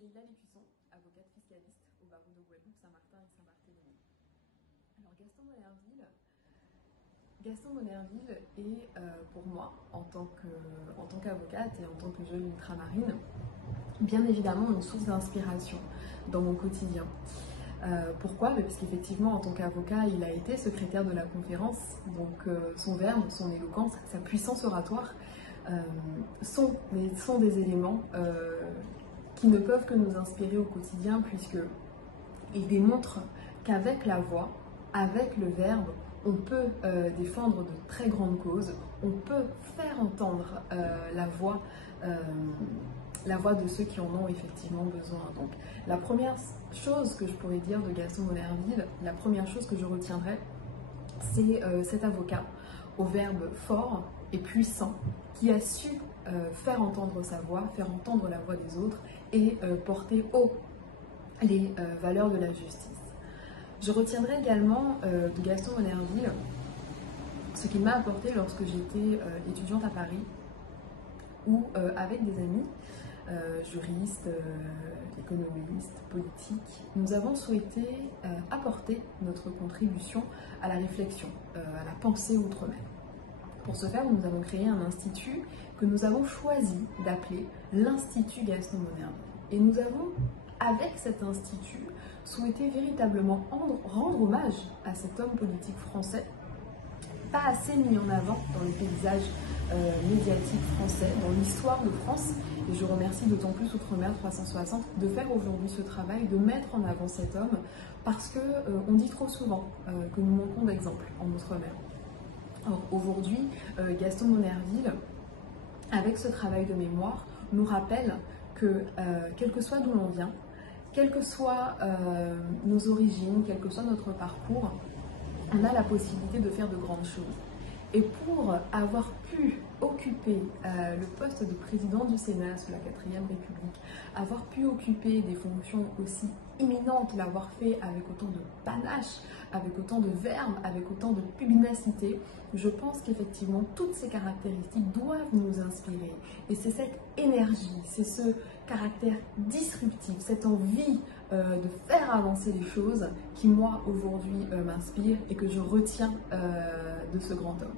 Leïla Lécusson, avocate fiscaliste au barreau de Guadeloupe, Saint-Martin et Saint-Barthélemy. Alors Gaston Monnerville est pour moi, en tant qu'avocate et en tant que jeune ultramarine, bien évidemment une source d'inspiration dans mon quotidien. Pourquoi? Parce qu'effectivement, en tant qu'avocat, il a été secrétaire de la conférence, donc son verbe, son éloquence, sa puissance oratoire sont des éléments qui ne peuvent que nous inspirer au quotidien, puisqu'il démontre qu'avec la voix, avec le verbe, on peut défendre de très grandes causes, on peut faire entendre la voix de ceux qui en ont effectivement besoin. Donc la première chose que je pourrais dire de Gaston Monnerville, la première chose que je retiendrai, c'est cet avocat au verbe fort et puissant qui a su faire entendre sa voix, faire entendre la voix des autres et porter haut les valeurs de la justice. Je retiendrai également de Gaston Monnerville ce qu'il m'a apporté lorsque j'étais étudiante à Paris, où avec des amis, juristes, économistes, politiques, nous avons souhaité apporter notre contribution à la réflexion, à la pensée outre-mer. Pour ce faire, nous avons créé un institut que nous avons choisi d'appeler l'Institut Gaston Monnerville. Et nous avons, avec cet institut, souhaité véritablement rendre hommage à cet homme politique français, pas assez mis en avant dans le paysage médiatique français, dans l'histoire de France. Et je remercie d'autant plus Outre-mer 360 de faire aujourd'hui ce travail, de mettre en avant cet homme, parce qu'on dit trop souvent que nous manquons d'exemples en Outre-mer. Alors aujourd'hui, Gaston Monnerville, avec ce travail de mémoire, nous rappelle que quel que soit d'où l'on vient, quelles que soient nos origines, quel que soit notre parcours, on a la possibilité de faire de grandes choses. Et pour avoir pu occuper le poste de président du Sénat sous la 4e République, avoir pu occuper des fonctions aussi imminentes, l'avoir fait avec autant de panache, avec autant de verve, avec autant de pugnacité, je pense qu'effectivement toutes ces caractéristiques doivent nous inspirer. Et c'est cette énergie, c'est ce caractère disruptif, cette envie de faire avancer les choses qui moi aujourd'hui m'inspire et que je retiens de ce grand homme.